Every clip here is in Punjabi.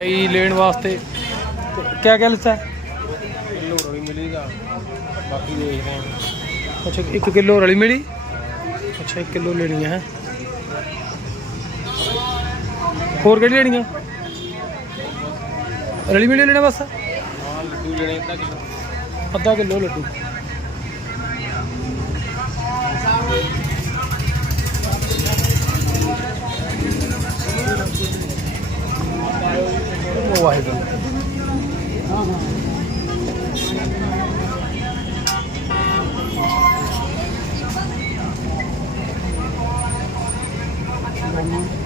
ਇਹ ਲੈਣ ਵਾਸਤੇ। ਕੀ ਗੱਲ ਹੈ ਕਿਲੋ ਰੋਈ ਮਿਲੇਗਾ। ਬਾਕੀ ਹਾਂ। 1 ਕਿਲੋ ਰਲੀ ਮਿਲੀ? ਅੱਛਾ 1 ਕਿਲੋ ਲੈਣੀ ਹੈ। ਹੋਰ ਕਿਹੜੀ ਲੈਣੀ ਹੈ ਰਲੀ ਮਿਲੀ ਲੈਣਾ ਬਸ? ਹਾਂ ਲੱਡੂ ਲੈਣੇ ਅੱਧਾ ਕਿਲੋ। ਅੱਧਾ ਕਿਲੋ ਲੱਡੂ। ਉਹ ਵਾਹਿਗੁਰੂ अभी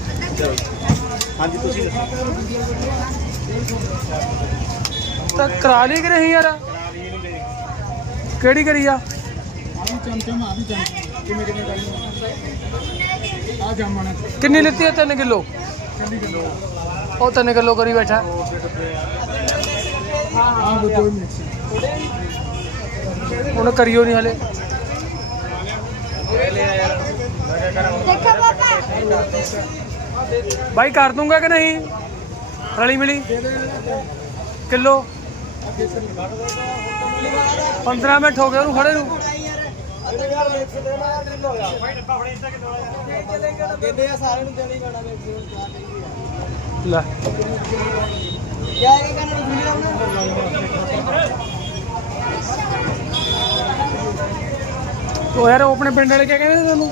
ਹਾਂਜੀ ਕਿਹੜੀ ਕਰੀ ਆ? ਕਿੰਨੀ ਲਿੱਤੀ ਹੈ 3 ਕਿਲੋ। ਉਹ 3 ਕਿਲੋ ਕਰੀ ਬੈਠਾ। ਹੁਣ ਕਰਿਓ ਨਹੀਂ ਹਲੇ। ਦੇਖੋ ਬਾਬਾ ਬਾਈ, ਕਰ ਦੂੰਗਾ ਕਿ ਨਹੀਂ? ਰਲੀ ਮਿਲੀ? ਕਿਲੋ? 15 ਮਿੰਟ ਹੋ ਗਏ ਉਹਨੂੰ ਖੜੇ ਨੂੰ। ਲੈ। ਉਹ ਯਾਰ, ਉਹ ਆਪਣੇ ਪਿੰਡ ਵਾਲੇ ਕਿਆ ਕਹਿੰਦੇ ਤੁਹਾਨੂੰ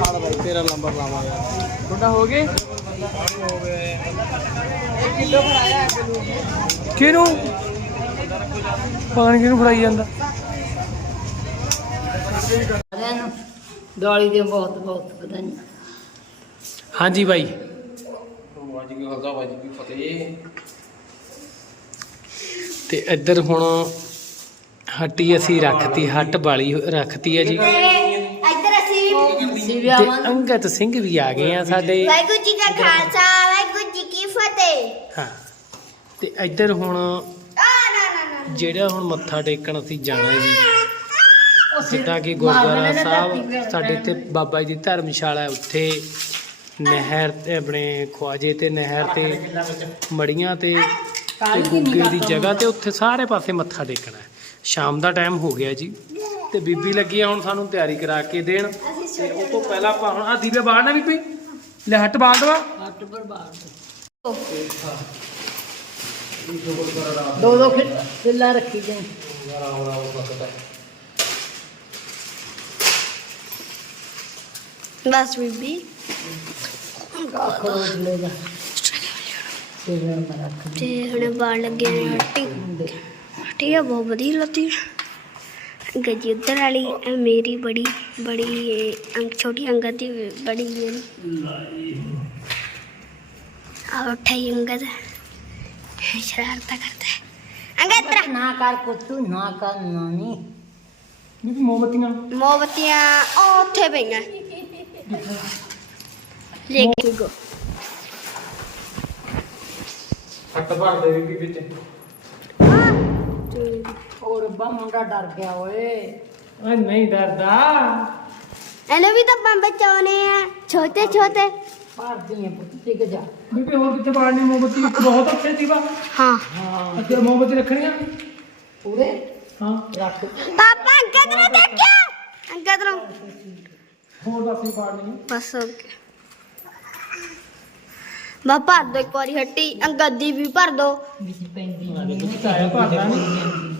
ਹਾਲ ਭਾਈ ਤੇਰਾ ਨੰਬਰ ਲਾਵਾਂ ਯਾਰ ਤੁਹਾਡਾ ਹੋ ਗਏ? ਹੋ ਗਏ ਕਿਹਨੂੰ? ਪਤਾ ਨਹੀਂ ਕਿਹਨੂੰ ਫੜਾਈ ਜਾਂਦਾ। ਸਾਰਿਆਂ ਨੂੰ। ਦਿਵਾਲੀ ਦੀਆਂ ਬਹੁਤ ਬਹੁਤ ਵਧਾਈਆਂ। ਹਾਂਜੀ ਬਾਈ। ਵਾਜੀ ਕੀ ਖਾਲਸਾ ਵਾਜੀ ਕੀ ਫਤਿਹ? ਤੇ ਇੱਧਰ ਹੁਣ ਹੱਟੀ ਅਸੀਂ ਰੱਖਤੀ ਹੱਟ ਵਾਲੀ ਰੱਖਤੀ ਹੈ ਜੀ। ਅਸੀਂ ਵੀ ਤੇ ਆਵਾਂ ਅੰਗਤ ਸਿੰਘ ਵੀ ਆ ਗਏ ਆ ਸਾਡੇ। ਵਾਹਿਗੁਰੂ ਜੀ ਕਾ ਖਾਲਸਾ ਵਾਹਿਗੁਰੂ ਜੀ ਕੀ ਫਤਿਹ। ਹਾਂ। ਤੇ ਇੱਧਰ ਹੁਣ ਆ ਨਾ ਨਾ ਨਾ ਜਿਹੜਾ ਹੁਣ ਮੱਥਾ ਟੇਕਣ ਅਸੀਂ ਜਾਣਾ ਜੀ। ਜਿੱਦਾਂ ਕਿ ਗੁਰਦੁਆਰਾ ਸਾਹਿਬ ਸਾਡੇ ਇੱਥੇ ਬਾਬਾ ਜੀ ਦੀ ਧਰਮਸ਼ਾਲਾ ਹੈ ਉੱਥੇ ਨਹਿਰ ਤੇ ਆਪਣੇ ਖਵਾਜੇ ਤੇ ਨਹਿਰ ਤੇ ਮੜੀਆਂ ਤੇ ਤੇ ਗੁੱਗੇ ਦੀ ਜਗ੍ਹਾ ਤੇ ਉੱਥੇ ਸਾਰੇ ਪਾਸੇ ਮੱਥਾ ਟੇਕਣਾ ਹੈ। ਸ਼ਾਮ ਦਾ ਟਾਈਮ ਹੋ ਗਿਆ ਜੀ। ਤੇ ਬੀਬੀ ਲੱਗੀ ਆ ਹੁਣ ਸਾਨੂੰ ਤਿਆਰੀ ਕਰਾ ਕੇ ਦੇਣ। ਤੇ ਉਹ ਤੋਂ ਪਹਿਲਾਂ ਆਪਾਂ ਹੁਣ ਆ ਦੀਵੇ ਬਾੜਨਾ ਬੀਬੀ? ਲੈ ਹੱਟ ਬਾਲ ਦਵਾ। ਹੱਟ ਬਰਬਾਦ ਦੋ। ਦੋ ਖਿ- ਰੱਖੀ ਬਸ ਬੀਬੀ। ਅੱਖ ਰੋਜ਼ ਲੈ ਜਾ। ਸੇਵਾ ਮੈਂ ਰੱਖ ਤੇ ਹੁਣ ਬਾਲ ਲੱਗੇ ਨੇ ਹੱਟੀ ਹੱਟੀ ਆ ਬਹੁਤ ਵਧੀਆ ਲੱਗਦੀ ਮੇਰੀ ਬੜੀ ਬੜੀ ਇਹ ਅੰਗ ਛੋਟੀ ਅੰਗਦ ਦੀ ਬੜੀ ਮੇਰੀ ਆ ਉੱਠਾ ਹੀ ਅੰਗਦ। ਸ਼ਰਾਰਤਾ ਕਰਦਾ ਹੈ। ਅੰਗਦ ਤਰਾ। ਨਾ ਕਰ ਪੁੱਤੂ ਨਾ ਕਰ ਨਾਨੀ। ਬੀਬੀ ਮੋਮਬਤੀਆਂ। ਮੋਮਬਤੀਆਂ ਉਹ ਉੱਥੇ ਪਈਆਂ। ਲੈ ਕੇ ਗੋ। ਹੱਟ ਭਰ ਦੇ ਵੀ ਵਿੱਚ। ਉਹ ਰੱਬਾ ਮੁੰਡਾ ਡਰ ਗਿਆ ਓਏ। ਆ ਨਹੀਂ ਡਰਦਾ। ਇਹਨੂੰ ਵੀ ਤਾਂ ਬੰਬ ਚਾਉਨੇ ਆ। ਛੋਟੇ ਛੋਟੇ। ਭਾਰਤੀ ਹੈ ਪੁੱਤ ਠੀਕ ਜਾ। ਬੀਬੀ ਹੋਰ ਕਿੱਥੇ ਬਾੜਨੀ ਮੋਮਬੱਤੀ? ਇੱਕ ਬਹੁਤ ਅੱਛੇ ਸੀ ਵਾ ਹਾਂ। ਹਾਂ। ਅੱਗੇ ਮੋਮਬੱਤੀ ਰੱਖਣੀਆਂ ਪੂਰੇ? ਹਾਂ। ਰੱਖ। ਪਾਪਾ ਅੰਕਲ ਨੂੰ ਦੇਖਿਆ ਅੰਕਲ ਨੂੰ। ਹੋਰ ਦੱਸ ਨਹੀਂ ਬਾੜਨੀ ਬਸ ਹੋ ਗਿਆ ਬਾ ਭਰ ਦੋ ਇੱਕ ਵਾਰੀ ਹੱਟੀ। ਅੰਕਲ ਦੀ ਵੀ ਭਰ ਦੋ। ਵਿੱਚ ਪੈਂਦੀ ਵਿੱਚ ਆਇਆ ਭਰਦਾ ਨਹੀਂ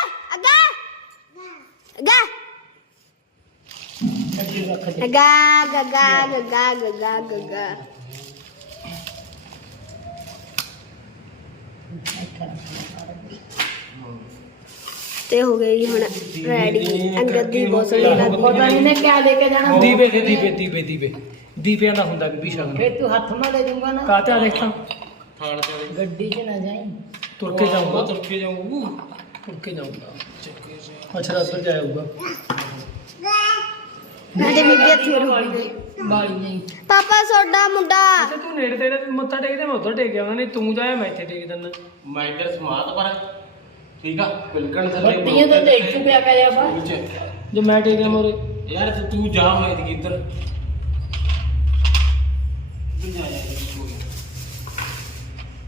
ਅੱਗਾ ਅੱਗਾ ਅੱਗਾ ਅੱਗਾ ਅੱਗਾ ਅੱਗਾ ਤੇ ਹੋ ਗਈ ਹੁਣ ਰੈਡੀ ਅੰਗਦ ਦੀ ਬਹੁਤ ਸੋਹਣੀ ਲੱਗਦੀ। ਪਤਾ ਨਹੀਂ ਨੇ ਕਿਆ ਲੈ ਕੇ ਜਾਣਾ। ਦੀਵੇ ਦੇ ਦੀਵੇ ਦੀਵੇ ਦੀਵੇ। ਦੀਵਿਆਂ ਦਾ ਹੁੰਦਾ ਬੀਬੀ ਸ਼ਗਨ ਫੇਰ ਤੂੰ ਹੱਥ ਮਾ ਲੈ ਜਾਊਗਾ ਨਾ। ਕਾਤੇ ਆ ਦੇਖਾਂ? ਥਾਣ ਤੇ ਗੱਡੀ 'ਚ ਨਾ ਜਾਈਂ। ਤੁਰ ਕੇ ਜਾਊਂਗਾ। ਤੁਰ ਕੇ ਜਾਊਂ ਤੁਰ ਕੇ ਜਾਊਂਗਾ। ਅੱਛਾ ਰਸਤੇ ਜਾਊਗਾ ਮੇਰੇ ਬੀਬੀ ਇੱਥੇ ਰੁਕੀ ਬਾਲੀ ਨਹੀਂ। ਪਾਪਾ ਸੋਡਾ ਮੁੰਡਾ। ਅੱਛਾ ਤੂੰ ਨੇੜੇ ਤੇੜੇ ਮੱਥਾ ਟੇਕਦੇ ਮੈਂ ਉੱਧਰ ਟੇਕ ਗਿਆ ਉਹਨਾਂ ਨੇ ਤੂੰ ਜਾਇਆ ਮੈਂ ਇੱਥੇ ਟੇਕ ਦਿੰਦਾ। ਮੈਂ ਇੱਧਰ ਸਮਾਤ ਪਰ ਠੀਕ ਆ ਬਿਲਕਣ ਥੱਲੇ ਬੱਤੀਆਂ ਤਾਂ ਦੇਖ ਚੁੱਕਿਆ ਕਰਿਆ ਬਾ। ਜੇ ਮੈਂ ਟੇਕ ਗਿਆ ਮੋਰੇ। ਯਾਰ ਤੂੰ- ਤੂੰ ਜਾ ਮੈਂ ਇੱਧਰ। ਇੱਧਰ ਜਾ ਜਾ ਕੋਈ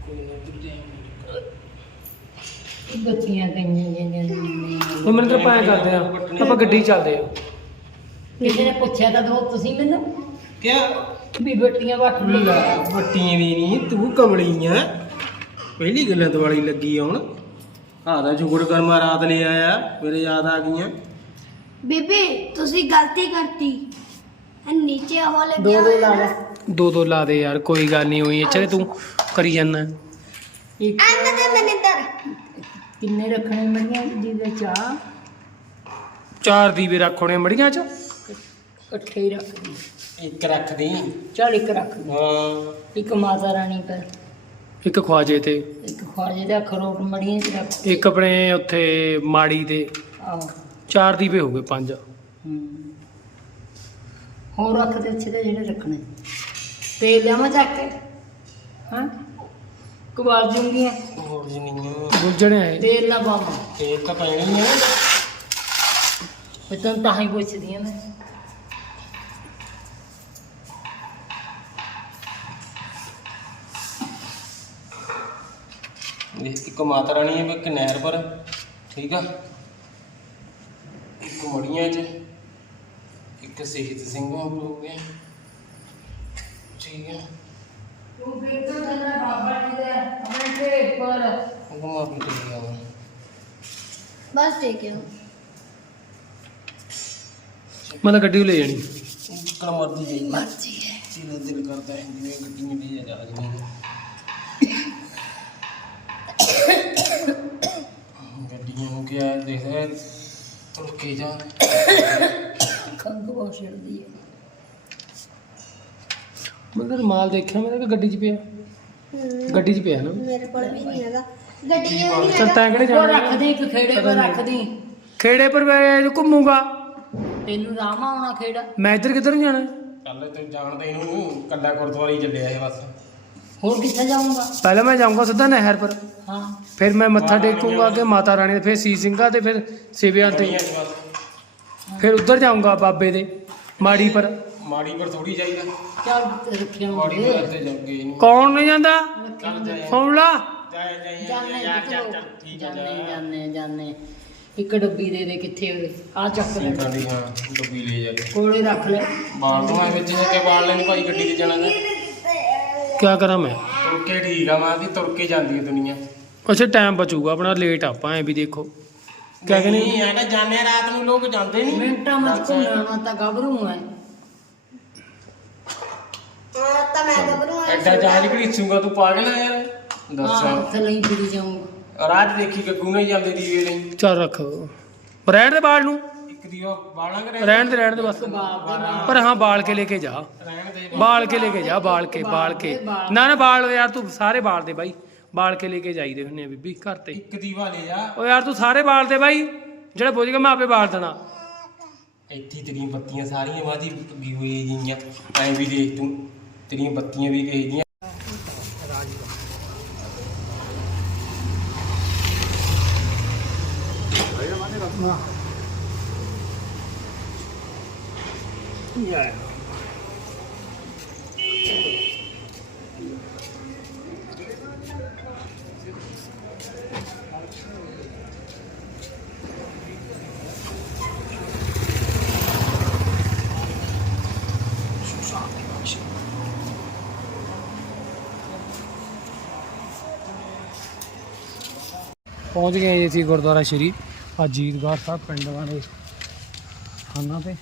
ਕੋਈ ਨਾ ਤੂੰ ਜਾ। ਬੱਤੀਆਂ ਕਈਆਂ ਜਿਹੀਆਂ ਨੇ ਹੁਣ ਮੈਨੂੰ ਤਾਂ ਪਾਇਆ ਕਰਦੇ ਆ ਆਪਾਂ ਗੱਡੀ 'ਚ ਚੱਲਦੇ ਆ। ਕਿਸੇ ਨੇ ਪੁੱਛਿਆ ਤਾਂ ਦੋ ਤੁਸੀਂ ਮੈਨੂੰ? ਕਿਆ? ਵੀ ਬੱਤੀਆਂ ਵੱਟ ਲਈਆਂ। ਵੱਟੀਆਂ ਦੀ ਨਹੀਂ ਤੂੰ ਕਮਲੀ ਆ ਪਹਿਲੀ ਗੱਲਾਂ ਦਿਵਾਲੀ ਲੱਗੀ ਆਉਣ। ਆ ਦਾ ਜੁਗੜ ਕਰਮਾ ਰਾਤ ਲੈ ਆਇਆ ਮੇਰੇ ਯਾਦ ਆ ਗਈਆਂ। ਬੀਬੀ ਤੁਸੀਂ ਗਲਤੀ ਕਰਤੀ। ਇਹ ਨੀਚੇ ਉਹ ਦੋ ਲੱਗਿਆ ਦੋ ਲਾ ਲੈ ਦੋ। ਦੋ ਲਾ ਦੇ ਯਾਰ ਕੋਈ ਗੱਲ ਨਹੀਂ ਹੋਈ ਅੱਛਾ ਤੂੰ ਕਰੀ ਜਾਂਦਾ ਇੱਕ ਅੰਨ ਤੇ ਮਨਿੰਦਰ। ਕਿੰਨੇ ਰੱਖਣੇ ਮੜੀਆਂ? ਜਿਹਦੇ ਚਾਹ ਚਾਰ ਦੀਵੇ ਰੱਖੋਣੇ ਮੜੀਆਂ 'ਚ। ਇਕੱਠੇ ਹੀ ਰੱਖ ਦੀ। ਇੱਕ ਰੱਖ ਦੀ ਚੱਲ ਇੱਕ ਰੱਖ ਦੀ। ਹਾਂ। ਇੱਕ ਮਾਤਾ ਰਾਣੀ ਪਰ ਇੱਕ ਖਵਾਜੇ ਤੇ। ਇੱਕ ਖਵਾਜੇ ਦਾ ਖਰੋਟ ਮੜੀਆਂ ਚ ਰੱਖ। ਇੱਕ ਆਪਣੇ ਉੱਥੇ ਮਾੜੀ ਤੇ ਆਹੋ। ਚਾਰ ਦੀਵੇ ਹੋ ਗਏ ਪੰਜ। ਹੂੰ। ਹੋਰ ਰੱਖ ਦੇ ਅੱਛੇ ਤੇ ਜਿਹੜੇ ਰੱਖਣੇ। ਤੇਲ ਲਿਆਵਾਂ ਚੱਕ ਕੇ? ਹਾਂ? ਕਬਾਲ ਜੂੰਗੀਆਂ ਹੋਰ ਜਿੰਨੀਆਂ ਗੁੱਜਣੇ ਆਏ। ਤੇਲ ਨਾ ਪਾਵਾਂ ਤੇਲ ਤਾਂ ਪੈਣੀ ਆ। ਮੈਂ ਤੈਨੂੰ ਤਾਂ ਹੀ ਪੁੱਛਦੀ ਆ ਮੈਂ ਇਹ ਇੱਕ ਮਾਤਾ ਰਾਣੀ ਹੈ ਇੱਕ ਨਹਿਰ ਪਰ। ਠੀਕ ਆ? ਇੱਕ ਮੜੀਆਂ 'ਚ ਇੱਕ ਸ਼ਹੀਦ ਸਿੰਘ ਹੋ ਗਿਆ ਠੀਕ ਆ? ਤੂੰ ਫਿਰ ਤੋਂ ਜਾਣਾ ਬਾਬਾ ਜੀ ਦੇ ਆਪਣੇ ਢੇਰ ਪਰ। ਉਹ ਮੈਂ ਆਪਣੀ ਤੇ ਗਿਆ ਬਸ ਠੀਕ ਹੈ। ਮੈਂ ਤਾਂ ਗੱਡੀ ਲੈ ਜਾਣੀ। ਜਿੱਕਣ ਮਰਜ਼ੀ ਜਾਈ। ਮਰਜ਼ੀ ਹੈ। ਜਿਹਦਾ ਦਿਲ ਕਰਦਾ ਹੈ ਜਿਵੇਂ ਗੱਡੀਆਂ ਵੀ ਜਾ ਰਹੀਆਂ ਗੱਡੀਆਂ ਨੂੰ ਕਿਹਾ ਦੇਖਦਾ ਤੁਰ ਕੇ ਜਾ। ਖੰਗ ਬਹੁਤ ਛਿੜਦੀ ਹੈ। ਮੈਂ ਤਾਂ ਮਾਲ ਦੇਖਿਆ ਮੈਂ ਤਾਂ ਗੱਡੀ 'ਚ ਪਿਆ। ਗੱਡੀ 'ਚ ਪਿਆ ਨਾ। ਮੇਰੇ ਕੋਲ ਵੀ ਨਹੀਂ ਹੈਗਾ। ਗੱਡੀ ਇਹ ਨਹੀਂ ਚੱਲ ਤੈਂ ਕਿਹੜੇ ਉਹ ਜਾਣਾ? ਰੱਖ ਦੇ ਇੱਕ ਖੇੜੇ ਪਰ ਰੱਖ ਦੀ ਖੇੜੇ ਪਰ ਮੈਂ ਘੁੰਮੂਗਾ। ਤੈਨੂੰ ਰਾਮ ਆਉਣਾ ਖੇੜਾ। ਮੈਂ ਇੱਧਰ ਕਿੱਧਰ ਨੂੰ ਜਾਣਾ? ਕੱਲ ਤੂੰ ਜਾਣਦਾ ਇਹਨੂੰ ਕੱਲਾ ਗੁਰਦੁਆਰੇ ਹੀ ਚੱਲਿਆ ਇਹ ਬਸ। ਹੋਰ ਕਿੱਥੇ ਜਾਊਂਗਾ? ਪਹਿਲਾਂ ਮੈਂ ਜਾਊਂਗਾ ਸਿੱਧਾ ਨਹਿਰ ਪਰ। ਹਾਂ। ਫਿਰ ਮੈਂ ਮੱਥਾ ਟੇਕੂੰਗਾ ਕਿ ਮਾਤਾ ਰਾਣੀ ਦੇ ਫਿਰ ਸੀ ਸਿੰਘਾਂ ਤੇ ਫਿਰ ਸਿਵਿਆਂ ਤੇ। 'ਚ ਬਸ। ਫਿਰ ਉੱਧਰ ਜਾਊਂਗਾ ਬਾਬੇ ਦੇ ਮਾੜੀ ਪਰ। ਮਾੜੀ ਪਰ ਥੋੜੀ ਜਾਈਦਾ ਚੱਲ ਰੱਖਿਆ ਮਾੜੀ ਹੁੰਦੇ ਪਰ ਤੇ ਜਾਂਗੇ ਇਹਨੂੰ। ਕੌਣ ਨਹੀਂ ਜਾਂਦਾ? ਚੱਲ ਜਾ ਸੁਣ ਲਾ ਜਾ ਜਾ ਜਾਣੇ ਜਾ ਕਿੱਥੇ ਜਾ ਲੋਕ? ਜਾ ਠੀਕ ਆ ਜਾਣੇ ਜਾ। ਜਾਣੇ ਜਾਣੇ। ਇੱਕ ਡੱਬੀ ਦੇ ਦੇ ਕਿੱਥੇ ਆ ਚੱਕ ਲੈ। ਹਾਂ ਡੱਬੀ ਲੈ ਜਾ। ਕੇ ਕੋਲੇ ਰੱਖ ਲੈ। ਬਾਲ ਨੂੰ ਐ ਵਿੱਚ ਜੇ ਕੇ ਬਾਲ ਲੈਣ ਭਾਈ ਗੱਡੀ ਤੇ ਜਾਣਾ ਨੇ। ਕੀ ਕਰਾਂ ਮੈਂ? ਤੁਰ ਕੇ ਠੀਕ ਆ ਮਾਂ ਦੀ ਤੁਰ ਕੇ ਜਾਂਦੀ ਹੈ ਦੁਨੀਆ। ਅੱਛਾ ਟਾਈਮ ਬਚੂਗਾ ਆਪਣਾ ਲੇਟ ਆਪਾਂ ਐ ਵੀ ਦੇਖੋ। ਕਹਿੰਦੇ ਨਹੀਂ ਆ ਤਾਂ ਜਾਂਦੇ ਆ ਰਾਤ ਨੂੰ ਲੋਕ ਜਾਂਦੇ ਨਹੀਂ ਮਿੰਟਾਂ ਮਤ ਘੁੰਮਣਾ ਤਾਂ ਗੱਭਰੂ ਹੈ ਹਾਂ ਤਾਂ ਮੈਂ ਗੱਭਰੂ ਆ ਐਡਾ ਜਹਾਜ਼ ਘੜੀਸੂਗਾ ਤੂੰ ਪਾਗਲ ਆ ਯਾਰ ਹਾਂ ਦੱਸ ਉੱਥੇ ਲਈ ਫਿਰੀ ਜਾਊਂਗਾ ਰਾਤ ਦੇਖੀ ਗੱਗੂ ਨਹੀਂ ਜਾਂਦੇ ਦੀਵੇ ਲਈ ਚੱਲ ਰੱਖ। ਬਰੈਡ ਦੇ ਬਾਲ ਨੂੰ। ਇੱਕ ਦੀ ਉਹ ਬਾਲਾਂ ਕਰੇ। ਰਹਿਣ ਦੇ ਰਹਿਣ ਦੇ ਬਸ। ਪਰ ਹਾਂ ਬਾਲ ਕੇ ਲੈ ਕੇ ਜਾ। ਰਹਿਣ ਦੇ ਬਾਲ ਕੇ ਲੈ ਕੇ ਜਾ ਬਾਲ ਕੇ ਬਾਲ ਕੇ। ਨਾ ਨਾ ਬਾਲ ਯਾਰ ਤੂੰ ਸਾਰੇ ਬਾਲ ਦੇ ਬਾਈ। ਬਾਲ ਕੇ ਲੈ ਕੇ ਜਾਈਦੇ ਹੁੰਨੇ ਆ ਬੀਬੀ ਘਰ ਤੇ। ਇੱਕ ਦੀ ਵਾਲੇ ਆ। ਓ ਯਾਰ ਤੂੰ ਸਾਰੇ ਬਾਲ ਦੇ ਬਾਈ। ਜਿਹੜਾ ਬੁੱਝ ਗਿਆ ਮੈਂ ਆਪੇ ਬਾਲ ਦੇਣਾ। ਇੱਥੇ ਤੇਰੀਆਂ ਬੱਤੀਆਂ ਸਾਰੀਆਂ ਵਾਦੀ ਵੀ ਹੋਈ ਜੀਆਂ। ਐ ਵੀ ਦੇਖ ਤੂੰ। ਤੇਰੀਆਂ ਬੱਤੀਆਂ ਵੀ ਕਹੀ ਦੀਆਂ ਪਹੁੰਚ ਗਏ ਜੀ ਅਸੀਂ ਗੁਰਦੁਆਰਾ ਸ਼੍ਰੀ ਅਜੀਤਗੜ੍ਹ ਸਾਹਿਬ ਪਿੰਡ ਵਾਲੇ ਖਾਨਾ ਤੇ।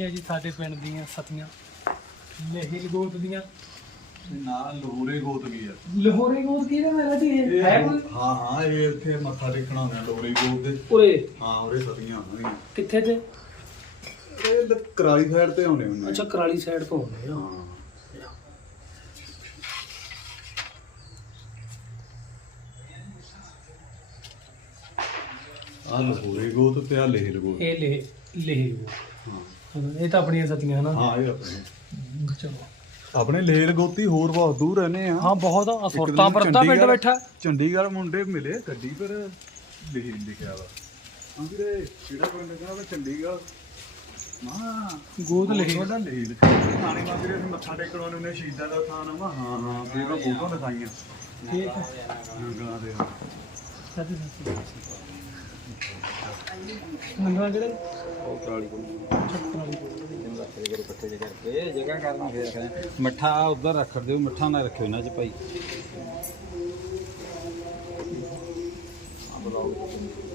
ਇਹ ਹੈ ਜੀ ਸਾਡੇ ਪਿੰਡ ਦੀਆਂ ਸਤੀਆਂ ਲਹਿਲ ਗੋਤ ਦੀਆਂ। ਨਾਲ ਗੋਤ ਵੀ ਆ। ਲਾਹੌਰੇ ਗੋਤ ਕੀ ਦਾ ਮੇਰਾ ਜੀ ਇਹ ਹੈ ਕੋਈ? ਹਾਂ ਹਾਂ ਇਹ ਇੱਥੇ ਮੱਥਾ ਟੇਕਣਾ ਹੁੰਦਾ ਲੋਰੇ ਗੋਤ ਦੇ। ਉਰੇ? ਹਾਂ ਉਰੇ ਸਤੀਆਂ ਹੁੰਦੀਆਂ ਕਿੱਥੇ ਤੇ? ਇਹ ਲ- ਕਰਾਲੀ ਸਾਈਡ ਤੇ ਆਉਣੇ ਹੁੰਦੇ ਅੱਛਾ ਕਰਾਲੀ ਸਾਈਡ ਤੋਂ ਆਉਂਦੇ ਆ। ਹਾਂ। ਆ ਲੋਰੇ ਗੋਤ ਤੇ ਆ ਲੇਹਲ ਗੋਤ। ਇਹ ਲਹਿ ਲਹਿਲ ਗੋਤ। ਹਾਂ ਹਾਂ, ਇਹ ਤਾਂ ਆਪਣੀਆਂ ਸਤੀਆਂ ਹਨਾ। ਹਾਂ ਇਹ ਆਪਣੇ ਚਲੋ। ਆਪਣੇ ਲੇਲ ਗੋਤੀ ਹੋਰ ਬਹੁਤ ਦੂਰ ਰਹਿੰਦੇ ਆ। ਹਾਂ ਬਹੁਤ ਅਸੁਰਤਾ ਪਰਤਾ ਪਿੰਡ ਬੈਠਾ। ਚੰਡੀਗੜ੍ਹ ਮੁੰਡੇ ਮਿਲੇ ਗੱਡੀ ਪਰ ਲਿਖੀ ਲਿਖਿਆ ਵਾ। ਹਾਂ ਵੀਰੇ ਕਿਹੜਾ ਪਿੰਡ ਕਹਿੰਦਾ ਵਾ ਚੰਡੀਗੜ੍ਹ। ਮਾਂ ਗੋਦ ਲਹੀ ਉਹਦਾ ਲੇਲ ਥਾਣੇ ਮਾ ਵੀਰੇ ਅਸੀਂ ਮੱਥਾ ਟੇਕਣ ਵਾਲੇ ਨੇ ਸ਼ਹੀਦਾਂ ਦਾ ਥਾਨ ਆ। ਵਾ ਹਾਂ ਹਾਂ ਫਿਰ ਉਹ ਫੋਟੋ ਦਿਖਾਈਆਂ। ਠੀਕ ਹੈ ਨੰਗਲਾਂ ਦੇ। ਸੱਚ ਸੱਚ ਨੰਗਾ ਕਿਹੜੇ? ਉਹ ਕਰਾਲੀ ਕੋਲ ਇਹ ਜਗ੍ਹਾ ਕਰਨਾ ਫੇਰ ਕਰੇ ਮਿੱਠਾ ਉਧਰ ਰੱਖ ਦਿਓ, ਮਿੱਠਾ ਨਾ ਰੱਖਿਓ ਇਹਨਾਂ 'ਚ ਭਾਈ। ਫਿਰ ਮੁੰਡੀ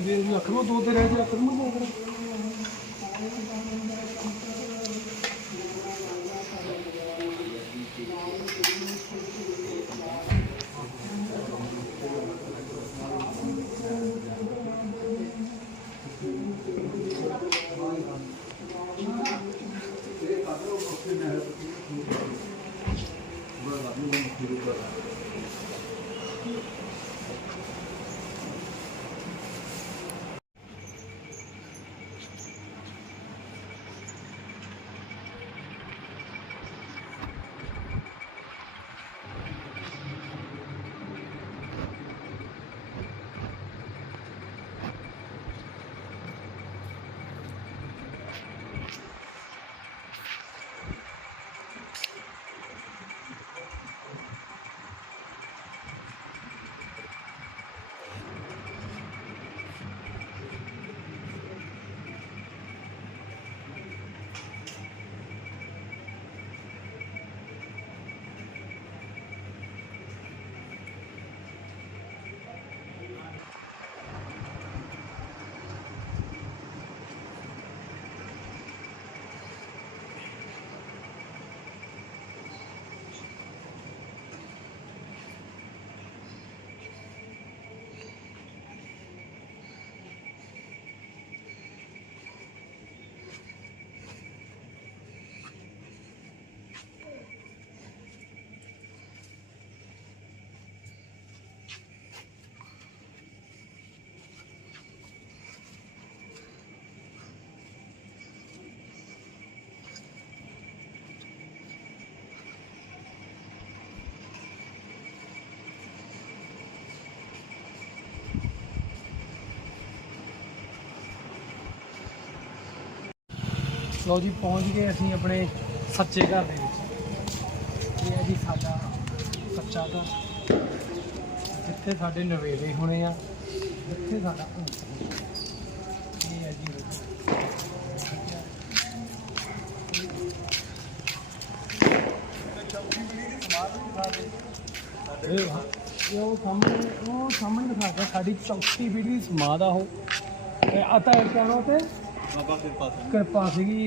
ਦੇ ਵੀ ਅੱਖ ਨੂੰ ਦੋ ਤੇ ਰਹਿ ਜਾ ਅੱਖ ਲਓ ਜੀ, ਪਹੁੰਚ ਗਏ ਅਸੀਂ ਆਪਣੇ ਸੱਚੇ ਘਰ ਦੇ ਵਿੱਚ। ਇਹ ਹੈ ਜੀ ਸਾਡਾ ਸੱਚਾ ਘਰ, ਜਿੱਥੇ ਸਾਡੇ ਨਵੇਲੇ ਹੋਣੇ ਆ, ਜਿੱਥੇ ਸਾਡਾ ਇਹ ਹੈ ਜੀ ਉਹ। ਇਹ ਇਹ ਉਹ ਸਾਹਮਣੇ ਉਹ ਸਾਹਮਣੇ ਦਿਖਾ ਸਾਡੀ ਚੌਥੀ ਪੀੜ੍ਹੀ ਸਮਾਦ ਆ ਉਹ। ਤੇ ਅਤਾ ਕਹਿਣੋ ਤੇ ਬਾਬਾ ਕਿਰਪਾ ਸਿੰਘ। ਕਿਰਪਾ ਸੀਗੀ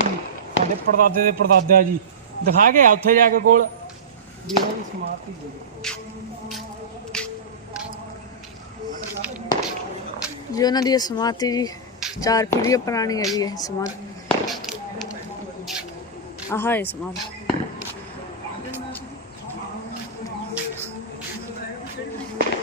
ਸਾਡੇ ਪੜਦਾਦੇ ਦੇ ਪੜਦਾਦਾ ਜੀ। ਦਿਖਾ ਕੇ ਆ ਉੱਥੇ ਜਾ ਕੇ ਕੋਲ। ਵੀ ਇਹਨਾਂ ਦੀ ਸਮਾਪਤੀ ਹੋ ਗਈ। ਜੀ ਉਹਨਾਂ ਦੀ ਇਹ ਸਮਾਧੀ ਜੀ ਚਾਰ ਪੀੜ੍ਹੀਆਂ ਪੁਰਾਣੀ ਹੈ ਜੀ ਇਹ ਸਮਾਧੀ ਆਹ ਹੈ ਸਮਾਧੀ ਮੈਂ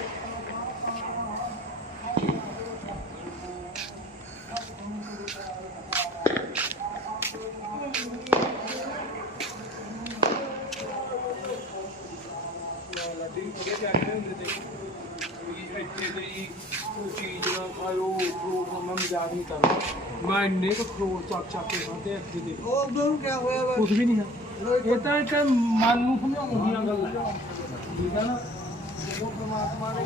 ਕਰੋੜ ਚੱਕ ਚੱਕ ਕੇ ਖਾਦੇ ਅੱਗੇ ਦੇ ਉਹ ਉਹਨੂੰ ਕੀ ਹੋਇਆ ਵਾ? ਕੁਝ ਵੀ ਨਹੀਂ ਹੈ। ਇਹ ਤਾਂ ਇੱਕ ਮਨ ਨੂੰ ਸਮਝਾਉਂਦੀਆਂ ਗੱਲਾਂ ਠੀਕ ਹੈ ਨਾ? ਜਦੋਂ ਪ੍ਰਮਾਤਮਾ ਨੇ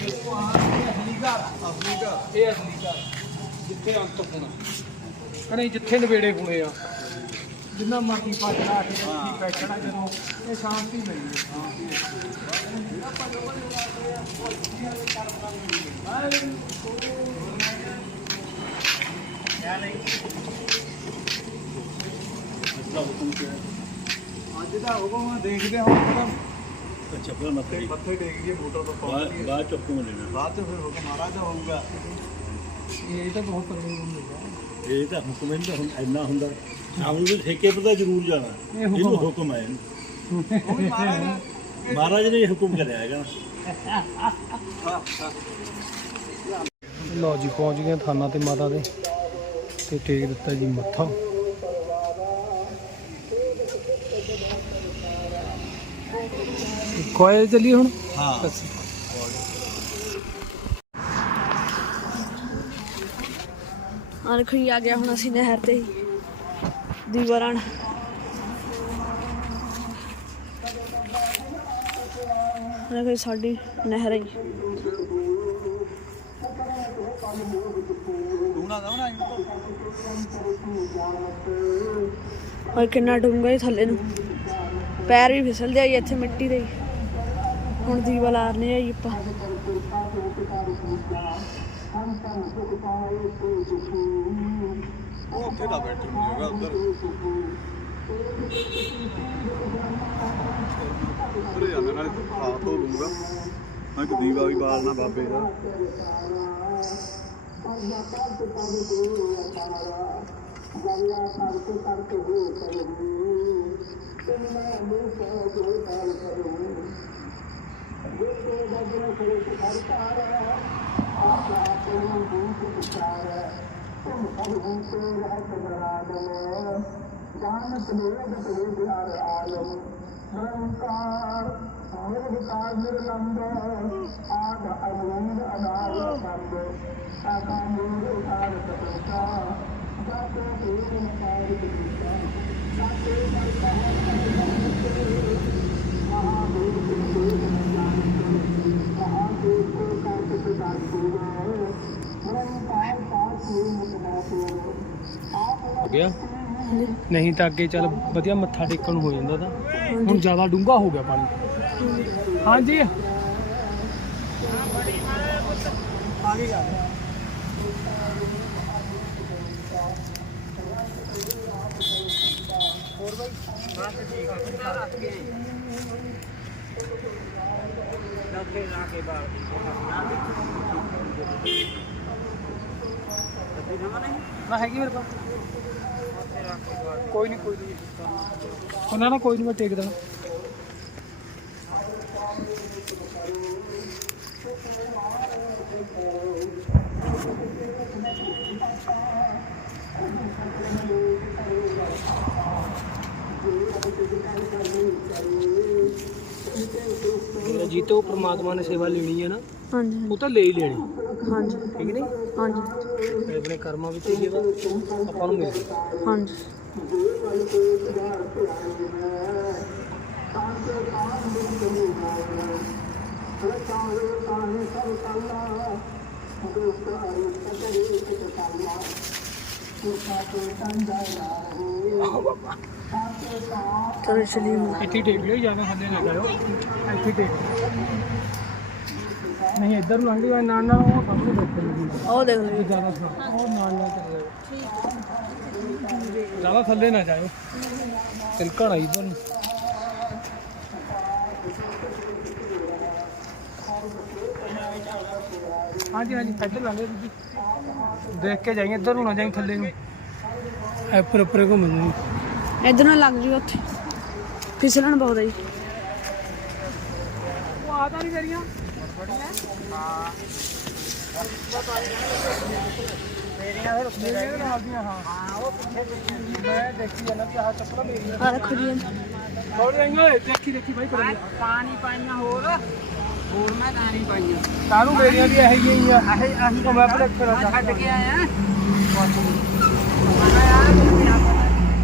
ਦੇਖੋ ਆਹ ਇਹ ਅਸਲੀ ਘਰ ਅਸਲੀ ਘਰ ਇਹ ਅਸਲੀ ਘਰ ਜਿੱਥੇ ਅੰਤ ਹੋਣਾ। ਕਣੇ ਜਿੱਥੇ ਨਵੇੜੇ ਹੋਣੇ ਆ। ਜਿੰਨਾ ਮਰਜ਼ੀ ਪਾਟਣਾ ਕੇ ਕੀ ਬੈਠਣਾ ਜਦੋਂ ਇਹ ਸ਼ਾਂਤੀ ਮਿਲਦੀ ਹੈ। ਅੱਜ ਦਾ ਹੁਕਮ ਦੇਖਦੇ ਹਾਂ ਹੁਣ ਅੱਛਾ ਫਿਰ ਮੱਥੇ ਮੱਥੇ ਟੇਕ ਕੇ ਮੋਟਰ ਤੋਂ ਬਾਅਦ ਬਾਅਦ ਚੁੱਕ ਕੇ ਲੈਣਾ ਬਾਅਦ ਚ ਫਿਰ ਹੁਕਮ ਮਹਾਰਾਜ ਦਾ ਹੋਊਗਾ। ਇਹ ਤਾਂ ਬਹੁਤ ਤਕਲੀਫ ਹੁੰਦੀ ਹੈ ਇਹ ਤਾਂ ਹੁਕਮ ਨਹੀਂ ਤਾਂ ਹੁਣ ਇੰਨਾ ਹੁੰਦਾ। ਸ਼ਾਮ ਨੂੰ ਵੀ ਠੇਕੇ ਪਰ ਤਾਂ ਜ਼ਰੂਰ ਜਾਣਾ। ਇਹ ਹੁਕਮ ਇਹਨੂੰ ਆ। ਹੁਕਮ ਹੈ ਇਹਨੂੰ। ਮਹਾਰਾਜ ਨੇ ਇਹ ਹੁਕਮ ਕਰਿਆ ਹੈਗਾ। ਲਓ ਜੀ ਪਹੁੰਚ ਗਏ ਥਾਣਾ ਤੇ ਮਾਤਾ ਦੇ। ਤੇ ਟੇਕ ਦਿੱਤਾ ਜੀ ਮੱਥਾ। ਕੋਏ ਚੱਲੀ ਹੁਣ? ਹਾਂ। ਜੀ ਆ ਗਿਆ ਹੁਣ ਅਸੀਂ ਨਹਿਰ ਤੇ ਹੀ ਦੀਵਾਰਾਂ ਦੇਖੋ ਜੀ ਸਾਡੀ ਨਹਿਰ ਹੈ ਜੀ ਦੂਣਾ ਦਾ ਨਾ ਔਰ ਕਿੰਨਾ ਡੂੰਘਾ ਹੀ ਥੱਲੇ ਨੂੰ। ਪੈਰ ਵੀ ਫਿਸਲਦੇ ਆ ਇੱਥੇ ਮਿੱਟੀ ਦੇ। ਹੁਣ ਦੀਵਾ ਲਾਰਨੇ ਆ ਜੀ ਆਪਾਂ। ਉਹ ਉੱਥੇ ਬੈਠੀ ਹੁੰਦੀ ਹੋਗਾ ਉਰੇ ਜਾਂਦੇ, ਨਾਲ ਹਾਥ ਹੋ ਲੂੰਗਾ ਮੈਂ ਕਿ ਦੀਵਾ ਵੀ ਬਾਲਣਾ ਬਾਬੇ ਦਾ। गंगा सबको सब हो करूँ तुम मैं मुझसे जो काल करूँ जिसके बदले सुरेश सरकार आशा तुम भूत विचार तुम सब भूते रहत बराद दान स्नेह प्रेम प्यार आलम निरंकार निर्विकार निर्लंब आग अमूल अनार संग आकामूल उदार सफलता ਹੋ ਗਿਆ? ਨਹੀਂ ਤਾਂ ਅੱਗੇ ਚੱਲ ਵਧੀਆ ਮੱਥਾ ਟੇਕਣ ਨੂੰ ਹੋ ਜਾਂਦਾ ਤਾਂ। ਹੁਣ ਜ਼ਿਆਦਾ ਡੂੰਘਾ ਹੋ ਗਿਆ ਪਾਣੀ। ਹਾਂਜੀ। ਨਾ ਹੈਗੀ ਮੇਰੇ ਕੋਲ। ਕੋਈ ਨਹੀਂ ਕੋਈ ਨਹੀਂ। ਉਹਨਾਂ ਨਾਲ ਕੋਈ ਨਹੀਂ, ਮੈਂ ਟੇਕ ਦੇਣਾ। ਜੀ ਤੋਂ ਪ੍ਰਮਾਤਮਾ ਨੇ ਸੇਵਾ ਲੈਣੀ ਹੈ ਨਾ ਹਾਂਜੀ। ਉਹ ਤਾਂ ਲੈ ਹੀ ਲੈਣੀ। ਹਾਂਜੀ। ਠੀਕ ਨਹੀਂ? ਹਾਂਜੀ। ਆਪਣੇ ਕਰਮਾਂ ਵਿੱਚ ਹੀ ਆਪਾਂ ਨੂੰ ਮਿਲਦਾ ਹਾਂਜੀ। ਚਲੋ ਚਲੀਏ ਹੁਣ ਇੱਥੇ ਟੇਕ ਲਿਓ ਜ਼ਿਆਦਾ ਥੱਲੇ ਨਾ ਜਾਇਓ। ਇੱਥੇ ਟੇਕ ਨਹੀਂ ਇੱਧਰ ਨੂੰ ਲੰਘ ਜਾਓ ਨਾਲ ਨਾਲ ਉਹ ਸਾਹਮਣੇ ਦੇਖੋ ਉਹ ਦੇਖ ਲਓ ਜ਼ਿਆਦਾ ਉਹ ਨਾਲ ਨਾਲ ਚੱਲ ਜਾਓ। ਜ਼ਿਆਦਾ ਥੱਲੇ ਨਾ ਜਾਇਓ। ਤਿਲਕਣ ਆਈ ਇੱਧਰ ਨੂੰ ਹਾਂਜੀ ਹਾਂਜੀ ਇੱਧਰ ਲੰਘੇ ਤੁਸੀਂ। ਦੇਖ ਕੇ ਜਾਈਏ ਇੱਧਰ ਨੂੰ ਨਾ ਜਾਈਂ ਥੱਲੇ ਨੂੰ। ਉੱਪਰ ਉੱਪਰ ਘੁੰਮ ਜਾਈਂ ਇਧਰ ਨਾਲ ਲੱਗ ਜੀ ਉੱਥੇ। ਫਿਸਲਣ ਬਹੁਤ ਹੈ ਜੀ। ਉਹ ਆ ਤਾਂ ਨਹੀਂ ਕਰੀਆਂ ਮੇਰੀਆਂ ਫਿਰ ਉੱਥੇ ਰਹਿ ਗਈਆਂ ਹਾਂ ਹਾਂ ਉਹ ਪਿੱਛੇ ਮੈਂ ਦੇਖੀ ਜਾਂਦਾ ਵੀ ਆਹ ਚੱਪਲਾਂ ਮੇਰੀਆਂ ਆ ਰੱਖੋ ਜੀ। ਥੋੜੀ ਆਈ ਓਏ ਦੇਖੀ ਦੇਖੀ ਬਾਈ ਕਰੀ। ਪਾਣੀ ਪਾਈਆਂ ਹੋਰ। ਹੋਰ ਮੈਂ ਪਾਣੀ ਪਾਈਆਂ। ਕਾਹਨੂੰ ਮੇਰੀਆਂ ਵੀ ਇਹੀ ਹੀ ਆ? ਉਹ ਮੈਂ ਭਲੇਖੇ ਨਾਲ ਛੱਡ ਕੇ ਆਇਆ। Yeah.